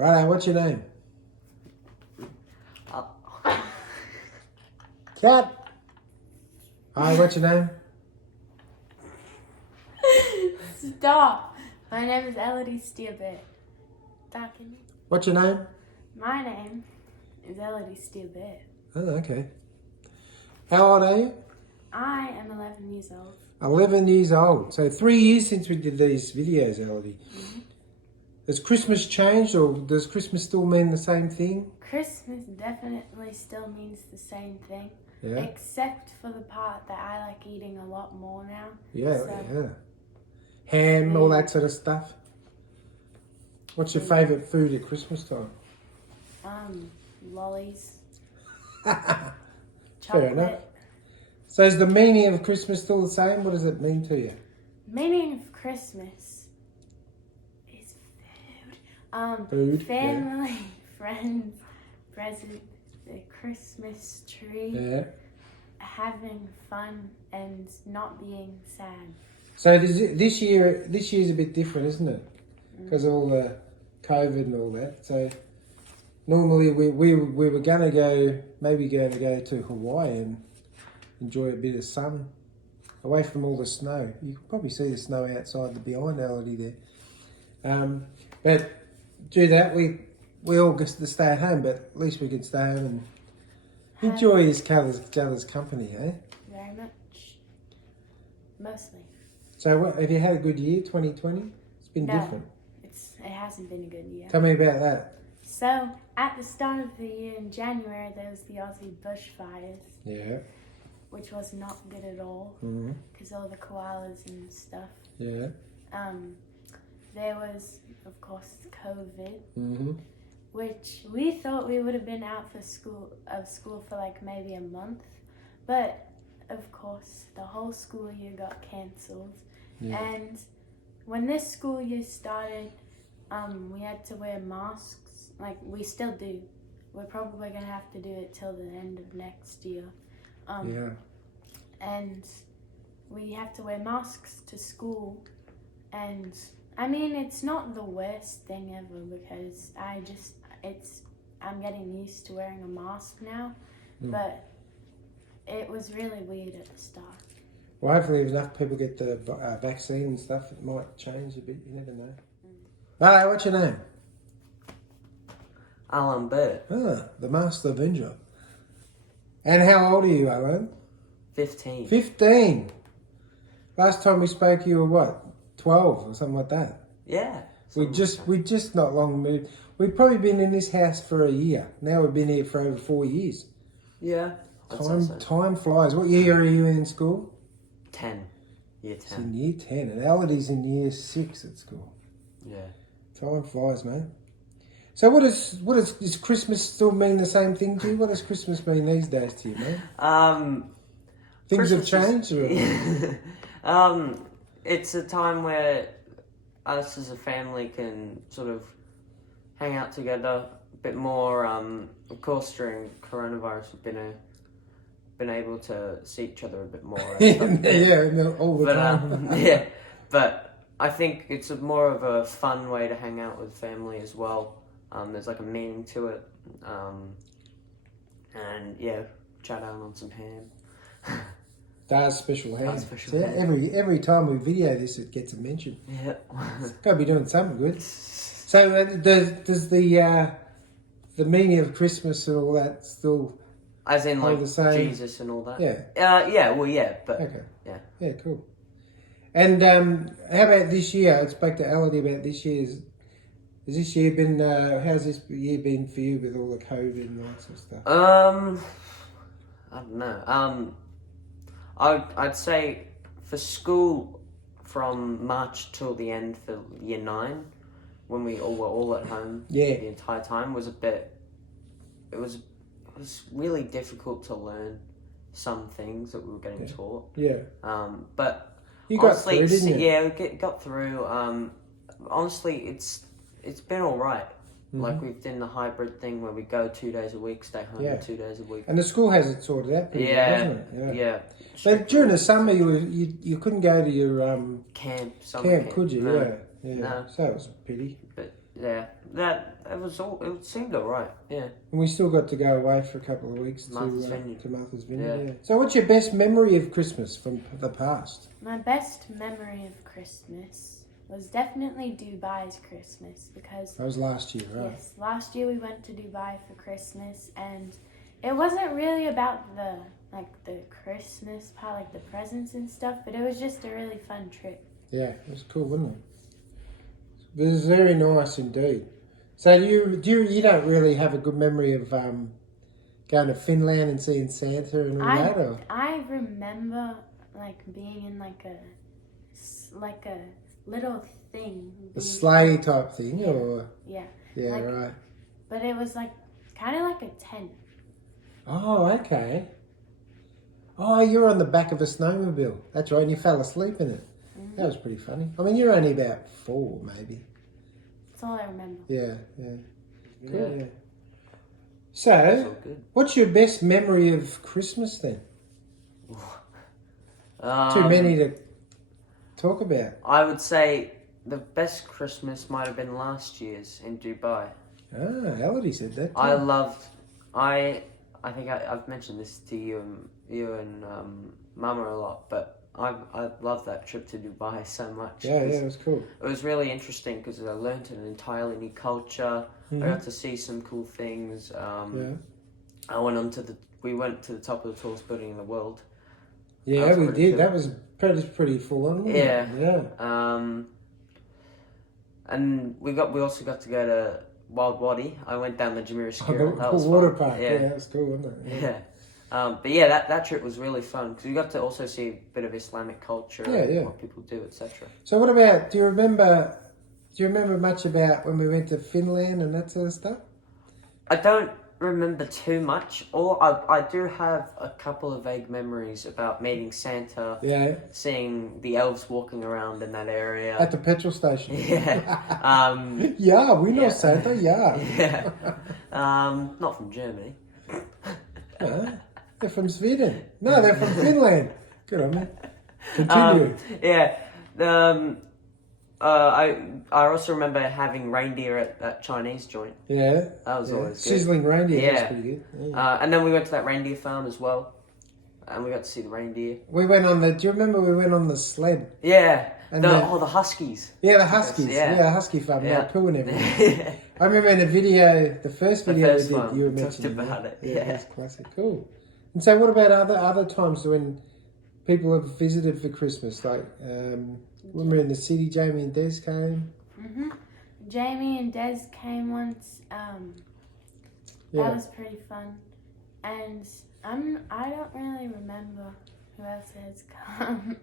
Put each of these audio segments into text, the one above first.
Righto, what's your name? Oh. Cat. Hi, what's your name? Stop. My name is Elodie Steelbit. Talking. What's your name? My name is Elodie Steelbit. Oh, okay. How old are you? I am 11 years old. 11 years old. So 3 years since we did these videos, Elodie. Mm-hmm. Has Christmas changed, or does Christmas still mean the same thing? Christmas definitely still means the same thing. Yeah. Except for the part that I like eating a lot more now. Yeah, So, yeah. Ham, all that sort of stuff. What's your favourite food at Christmas time? Lollies. Fair Chocolate. enough. So is the meaning of Christmas still the same? What does it mean to you? Meaning of Christmas is food. Food, Family, friends, presents, the Christmas tree, Yeah. having fun and not being sad. So this year's a bit different, isn't it? Because of all the COVID and all that. So normally we were going to go to Hawaii and enjoy a bit of sun away from all the snow. You can probably see the snow outside the behind Elodie there. But do that, we all get to stay at home, but at least we can stay home and enjoy each other's company, eh? Very much. Mostly. So have you had a good year, 2020? It's been No. different. It hasn't been a good year. Tell me about that. So, at the start of the year in January, there was the Aussie bushfires, Yeah. which was not good at all, Mm-hmm. because all the koalas and stuff. Yeah. There was, of course, COVID, Mm-hmm. which we thought we would have been out for school for like maybe a month, but of course, the whole school year got cancelled. Yeah. And when this school year started, we had to wear masks. Like, we still do. We're probably going to have to do it till the end of next year. Yeah. And we have to wear masks to school. And, I mean, it's not the worst thing ever because I'm getting used to wearing a mask now. But it was really weird at the start. Well, hopefully if enough people get the vaccine and stuff, it might change a bit. You never know. Hello, what's your name? Alan Burt. Ah, the Master Avenger. And how old are you, Alan? 15. 15. Last time we spoke, you were what? 12 or something like that. Yeah. We just not long moved. We've probably been in this house for a year. Now we've been here for over 4 years. Yeah. I'd say so. Time flies. What year are you in school? 10. Year It's 10. in year 10, and Elodie's in year 6 at school. Yeah. Time flies, mate. So does Christmas still mean the same thing to you? What does Christmas mean these days to you, mate? Things have changed? It's a time where us as a family can sort of hang out together a bit more. Of course, during coronavirus, we've been able to see each other a bit more. All the time. Yeah, but I think it's more of a fun way to hang out with family as well. There's like a meaning to it, and yeah, chat out on some ham. Dad's special ham. Dad's special So ham. every time we video this, it gets a mention. Yeah. Got to be doing something good. So does the meaning of Christmas and all that still? As in, like, the same? Jesus and all that? Yeah. Yeah, well, yeah, but... Okay. Yeah. Yeah, cool. And how about this year? I spoke to Elodie about this year. Has this year been, how's this year been for you with all the COVID and all that sort of stuff? I don't know. I'd say for school, from March till the end for year 9, when we all were all at home the entire time, was a bit... It was really difficult to learn some things that we were getting taught. Yeah. But you honestly, got through, didn't you? Yeah, we got through. Honestly, it's been all right. Mm-hmm. Like, we've done the hybrid thing where we go 2 days a week, stay home 2 days a week. And the school has it sorted out pretty well, doesn't it? Yeah. But during the summer, you couldn't go to your camp, camp, could you? No. Yeah. No. So it was a pity. But yeah, that it was all. It seemed alright. Yeah. And we still got to go away for a couple of weeks Martha's Vineyard. to Martha's Vineyard. Yeah. Yeah. So, what's your best memory of Christmas from the past? My best memory of Christmas was definitely Dubai's Christmas because That was last year, right? yes, last year we went to Dubai for Christmas and it wasn't really about the Christmas part, like the presents and stuff, but it was just a really fun trip. Yeah, it was cool, wasn't it? It was very nice indeed. So you don't really have a good memory of going to Finland and seeing Santa and all that, or? I remember like being in like a little thing. A sleigh type thing, Yeah. or? Yeah. Yeah, Like- right. But it was like kind of like a tent. Oh, okay. Oh, you were on the back of a snowmobile. That's right, and you fell asleep in it. Mm-hmm. That was pretty funny. I mean, you're only about 4, maybe. That's all I remember. Yeah, yeah. Yeah. Cool, yeah. It's So, all good. what's your best memory of Christmas then? Too many to talk about. I would say the best Christmas might have been last year's in Dubai. Ah, Elodie said that. I too. loved. I think I've mentioned this to you and Mama a lot, but I loved that trip to Dubai so much. Yeah, it was cool. It was really interesting because I learned an entirely new culture. I got to see some cool things. Yeah. We went to the top of the tallest building in the world. Yeah, That was we pretty did. cool. That was pretty full on. Wasn't Yeah. It? Yeah. And we also got to go to Wild Wadi. I went down the Jumeirah Oh, Skira. the That was water fun. park. Yeah, that was cool, wasn't it? Yeah. But yeah, that trip was really fun because we got to also see a bit of Islamic culture Yeah, and yeah. what people do, etc. So, what about? Do you remember much about when we went to Finland and that sort of stuff? I don't remember too much, or I do have a couple of vague memories about meeting Santa, Yeah, seeing the elves walking around in that area. at the petrol station. Yeah. Yeah, we know Yeah. Santa. Yeah. Yeah. Not from Germany. Huh? They're from Sweden. No, they're from Finland. Good on me. Continue. Yeah. I also remember having reindeer at that Chinese joint. Yeah. That was Yeah. always good. Sizzling reindeer. Yeah. That's pretty good. Yeah. And then we went to that reindeer farm as well, and we got to see the reindeer. We went on the. Do you remember we went on the sled? Yeah. And The huskies. Yeah, the huskies. Yeah. Yeah, husky farm. Yeah. Yeah, pooing everywhere. I remember in the video, the first video first we did, one, you were we talked mentioning about that. it, Yeah, yeah. that's classic. Cool. And so, what about other times when people have visited for Christmas? Like when we were in the city, Jamie and Des came. Mhm. Jamie and Des came once. Yeah. That was pretty fun, and I don't really remember who else has come.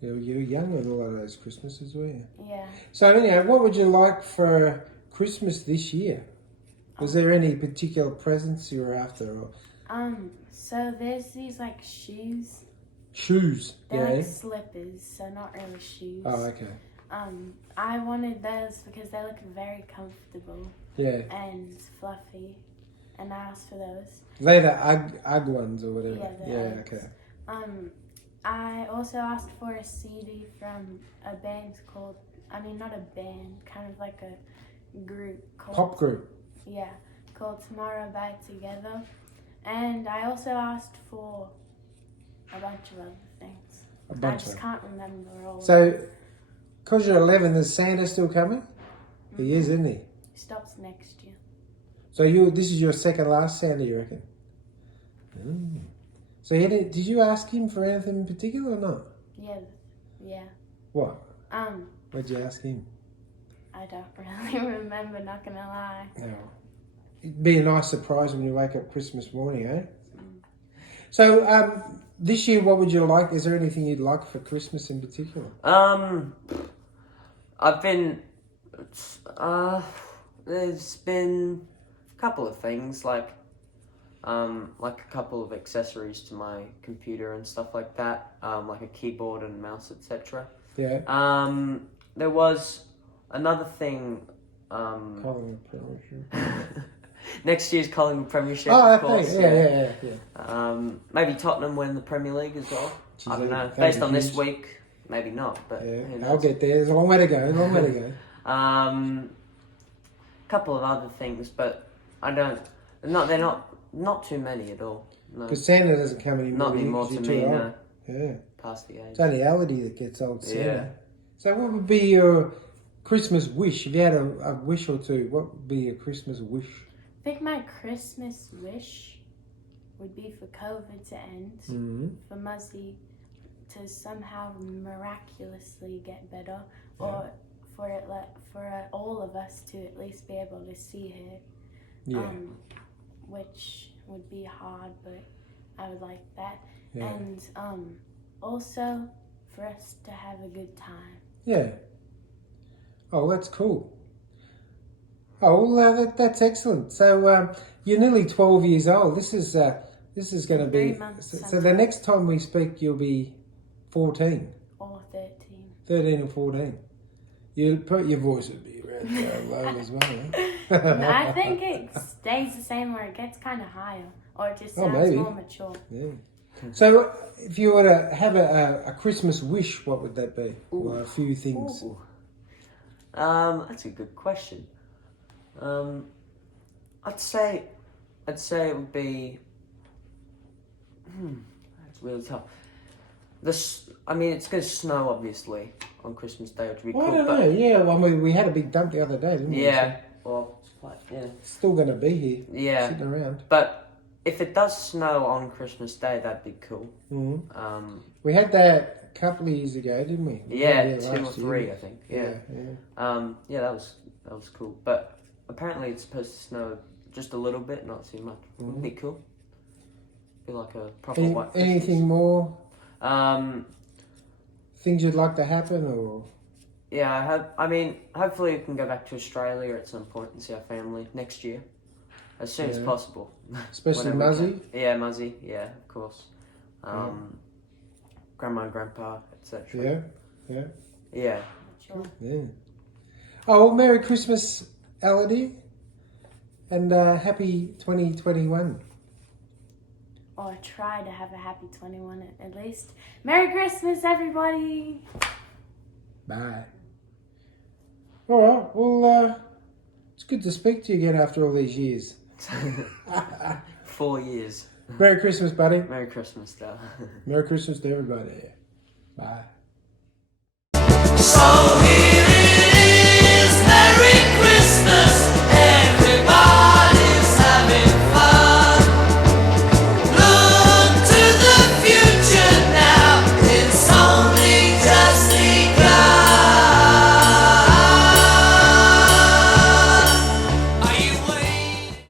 You were young on a lot of those Christmases, were you? Yeah. So anyhow, what would you like for Christmas this year? Was there any particular presents you were after? Or So there's these like shoes. shoes? They're Yeah. like slippers, so not really shoes. Oh, okay. I wanted those because they look very comfortable Yeah. and fluffy, and I asked for those. They're the Ugg ones or whatever. Yeah, the Yeah. Uggs. Okay. I also asked for a CD from a band called, not a band, kind of like a group called... Pop group. Yeah, called Tomorrow by Together. And I also asked for a bunch of other things. A bunch I just of. can't remember all of them. So, because you're 11, is Santa still coming? He is, isn't he? It stops next year. So this is your second last Santa, you reckon? Mm. So did you ask him for anything in particular or not? Yeah. What? What'd you ask him? I don't really remember, not gonna lie. No. It'd be a nice surprise when you wake up Christmas morning, eh? So, this year, what would you like? Is there anything you'd like for Christmas in particular? I've been. There's been a couple of things like a couple of accessories to my computer and stuff like that, like a keyboard and mouse, etc. Yeah. There was another thing. Collingwood Premiership. Next year's Collingwood Premiership, Oh, of course. yeah. Maybe Tottenham win the Premier League as well. Jeez, I don't know. that'd Based be on this huge. week, maybe not. But Yeah, who knows? I'll get there. There's a long way to go. couple of other things, but I don't. They're not too many at all. No, Because Santa doesn't come anymore. not anymore because to you're me. too No, old. Yeah. past the age. It's only Ality that gets old Santa. Yeah. So what would be your Christmas wish? If you had a wish or two, what would be your Christmas wish? I think my Christmas wish would be for COVID to end, Mm-hmm. for Muzzy to somehow miraculously get better, or for all of us to at least be able to see her. Yeah. Which would be hard, but I would like that. Yeah. And also for us to have a good time. Yeah. Oh, that's cool. Oh, well, that's excellent. So you're nearly 12 years old. This is going to 3 be. months So the next time we speak, you'll be 14, Or 13. 13 and 14. Your voice would be around there low as well. I think it stays the same, or it gets kind of higher, or it just sounds maybe. more mature. Yeah. So if you were to have a Christmas wish, what would that be? Or a few things. Ooh. That's a good question. I'd say it would be. That's really tough. I mean, it's going to snow obviously on Christmas Day, which would be Well, cool. I don't but know. Yeah, well, I mean, we had a big dump the other day, didn't we? yeah, So well, it's quite, yeah, it's still going to be here, yeah. sitting around. But if it does snow on Christmas Day, that'd be cool. Mm-hmm. We had that a couple of years ago, didn't we? Yeah, 2 or last 3, year. I think. Yeah. Yeah. That was cool. But apparently, it's supposed to snow just a little bit, not too much. Would be cool. Be like a proper white Christmas. Anything more? Um, Things you'd like to happen, or yeah, I mean, hopefully we can go back to Australia at some point and see our family next year, as soon as Yeah. possible. especially Whenever we Muzzy? can. Yeah, Muzzy. Yeah, of course. Grandma and Grandpa, etc. Yeah. Yeah. Mature. Yeah. Oh, well, Merry Christmas, Ality, and happy 2021. Or try to have a happy 21 at least. Merry Christmas, everybody! Bye. All right. Well, it's good to speak to you again after all these years. 4 years. Merry Christmas, buddy. Merry Christmas, though. Merry Christmas to everybody. Bye. So